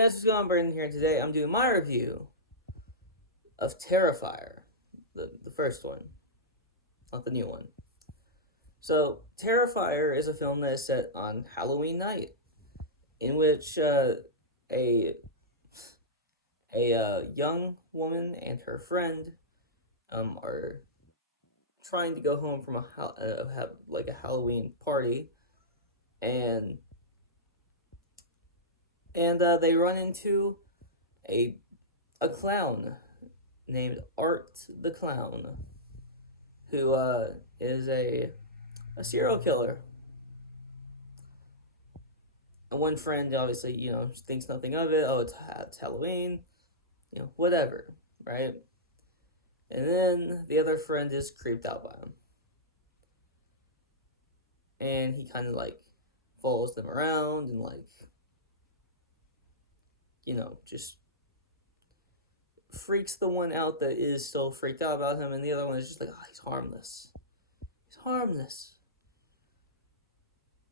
guys, what's going on? Brandon here. Today I'm doing my review of Terrifier, the first one, not the new one. So, Terrifier is a film that is set on Halloween night, in which a a young woman and her friend are trying to go home from like a Halloween party, and they run into a a clown named Art the Clown, who is a serial killer. And one friend obviously, thinks nothing of it. Oh, it's Halloween, whatever, right? And then the other friend is creeped out by him, and he kind of like follows them around and like just freaks the one out that is still freaked out about him, and the other one is just like, oh, he's harmless. He's harmless.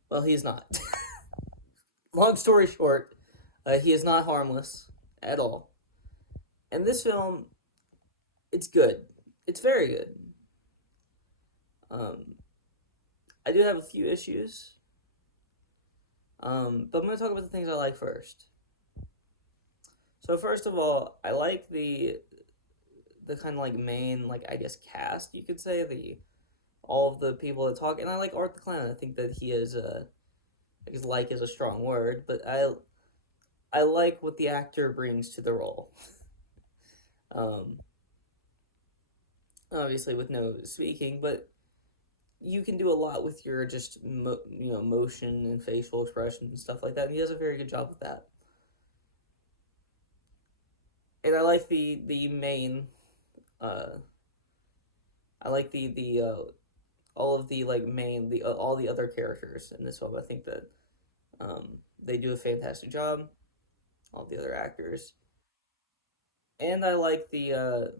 Well, he's not. Long story short, he is not harmless at all. And this film, it's good. It's very good. Um, I do have a few issues, but I'm going to talk about the things I like first. So first of all, I like the kind of like main, like, I guess, cast, you could say, the all of the people that talk, and I like Art the Clown. I think that he is I guess like is a strong word, but I like what the actor brings to the role. um, Obviously with no speaking, but you can do a lot with your just motion and facial expression and stuff like that, and he does a very good job with that. And I like the main, uh, I like the all of the like main the all the other characters in this film. I think that they do a fantastic job. All the other actors, and I like the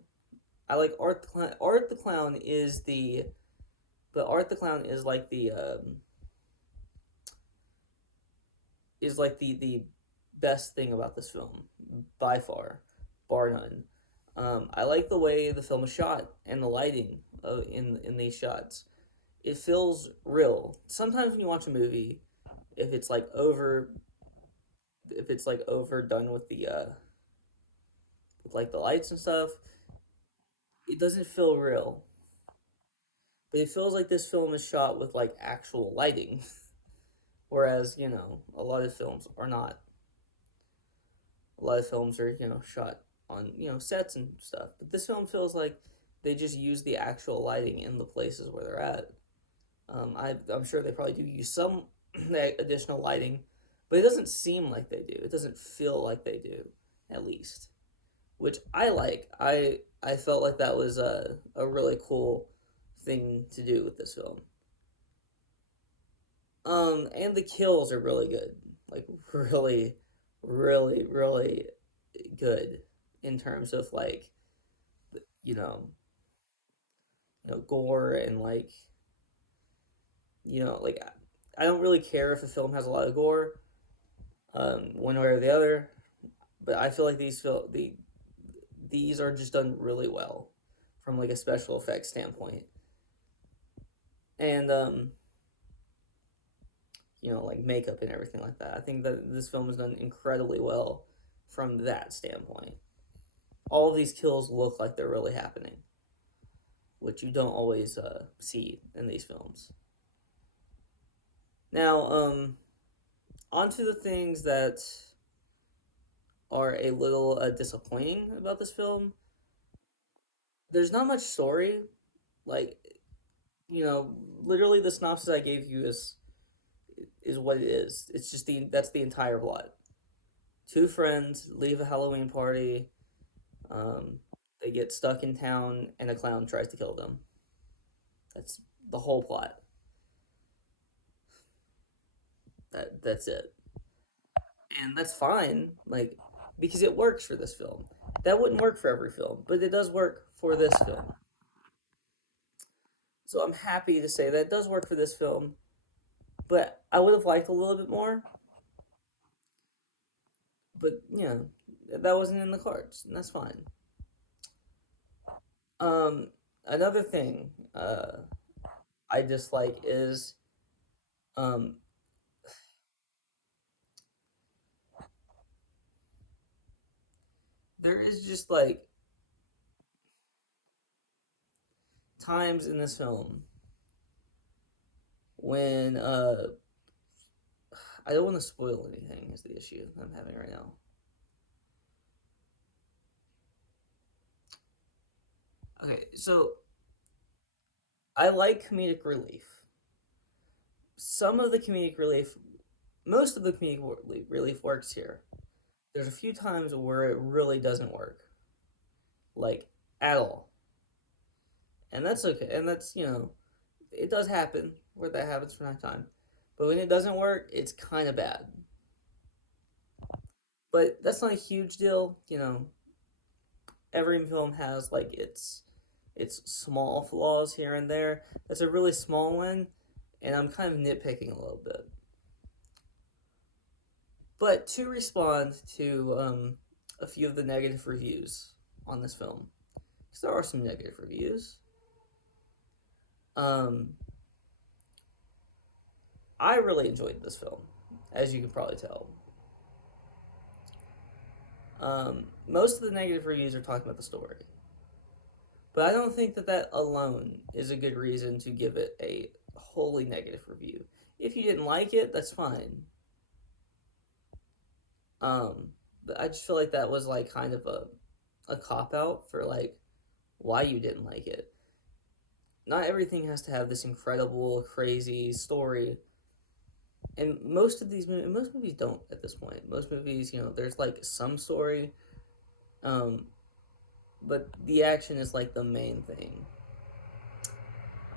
I like Art the Clown. Art the Clown is the but Art the Clown is like the best thing about this film by far, bar none. I like the way the film is shot and the lighting in these shots. It feels real. Sometimes when you watch a movie, if it's like over, if it's like overdone with like the lights and stuff, it doesn't feel real. But it feels like this film is shot with like actual lighting, whereas a lot of films are not. A lot of films are shot on sets and stuff, but this film feels like they just use the actual lighting in the places where they're at. I'm sure they probably do use some additional lighting, but it doesn't seem like they do. It doesn't feel like they do, at least, which I like. I felt like that was a really cool thing to do with this film. And the kills are really good, like really, really, really good in terms of like you know, gore and like like I don't really care if a film has a lot of gore, one way or the other, but I feel like these are just done really well from like a special effects standpoint, and like makeup and everything like that. I think that this film is done incredibly well from that standpoint. All of these kills look like they're really happening, which you don't always see in these films. Now, onto the things that are a little disappointing about this film. There's not much story. Like, literally the synopsis I gave you is what it is. It's just that's the entire plot. Two friends leave a Halloween party. Um, they get stuck in town, and a clown tries to kill them. That's the whole plot. That's it, and that's fine. Like, because it works for this film. That wouldn't work for every film, but it does work for this film. So I'm happy to say that it does work for this film, but I would have liked a little bit more. But that wasn't in the cards, and that's fine. Um, Another thing I dislike is um, there is just like times in this film when I don't want to spoil anything is the issue I'm having right now. Okay, so I like comedic relief. Some of the comedic relief, most of the comedic relief works here. There's a few times where it really doesn't work, like at all, and that's okay. And that's it does happen where that happens from time to time, but when it doesn't work, it's kind of bad. But that's not a huge deal. Every film has like its small flaws here and there. That's a really small one, and I'm kind of nitpicking a little bit. But to respond to a few of the negative reviews on this film, because there are some negative reviews. Um, I really enjoyed this film, as you can probably tell. Most of the negative reviews are talking about the story, but I don't think that that alone is a good reason to give it a wholly negative review. If you didn't like it, that's fine. But I just feel like that was like kind of a cop out for like why you didn't like it. Not everything has to have this incredible, crazy story. And most movies don't at this point. Most movies, there's like some story, um, but the action is like the main thing.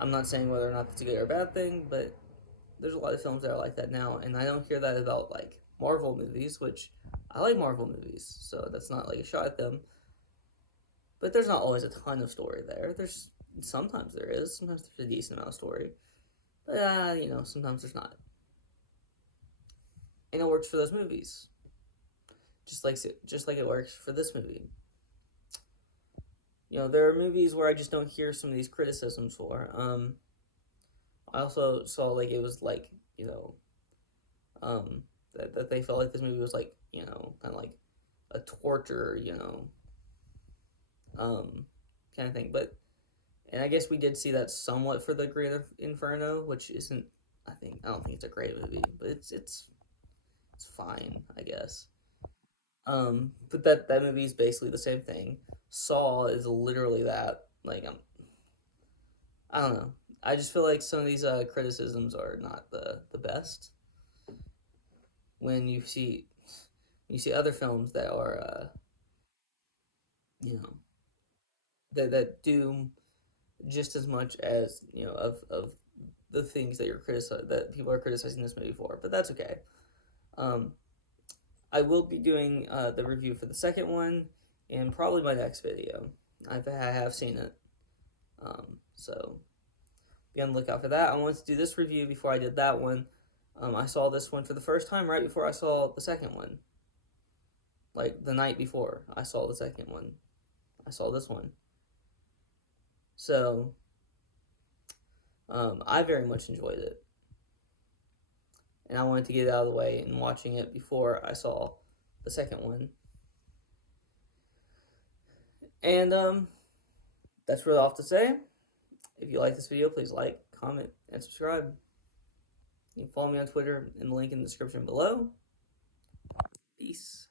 I'm not saying whether or not that's a good or bad thing, but there's a lot of films that are like that now, and I don't hear that about like Marvel movies, which I like Marvel movies, so that's not like a shot at them. But there's not always a ton of story there. There's sometimes there is, sometimes there's a decent amount of story, but sometimes there's not, and it works for those movies, just like it works for this movie. There are movies where I just don't hear some of these criticisms for. I also saw like it was like um, that they felt like this movie was like kind of like a torture um, kind of thing. But and I guess we did see that somewhat for the Great Inferno, which isn't. I don't think it's a great movie, but it's fine, I guess. But that movie is basically the same thing. Saw is literally that. Like I don't know. I just feel like some of these criticisms are not the best when you see other films that are you know that do just as much as of the things that people are criticizing this movie for. But that's okay. Um, I will be doing the review for the second one in probably my next video. I have seen it, so be on the lookout for that. I wanted to do this review before I did that one. I saw this one for the first time right before I saw the second one. Like the night before I saw the second one, I saw this one. So I very much enjoyed it, and I wanted to get it out of the way and watching it before I saw the second one. And that's really all I have to say. If you like this video, please like, comment, and subscribe. You can follow me on Twitter in the link in the description below. Peace.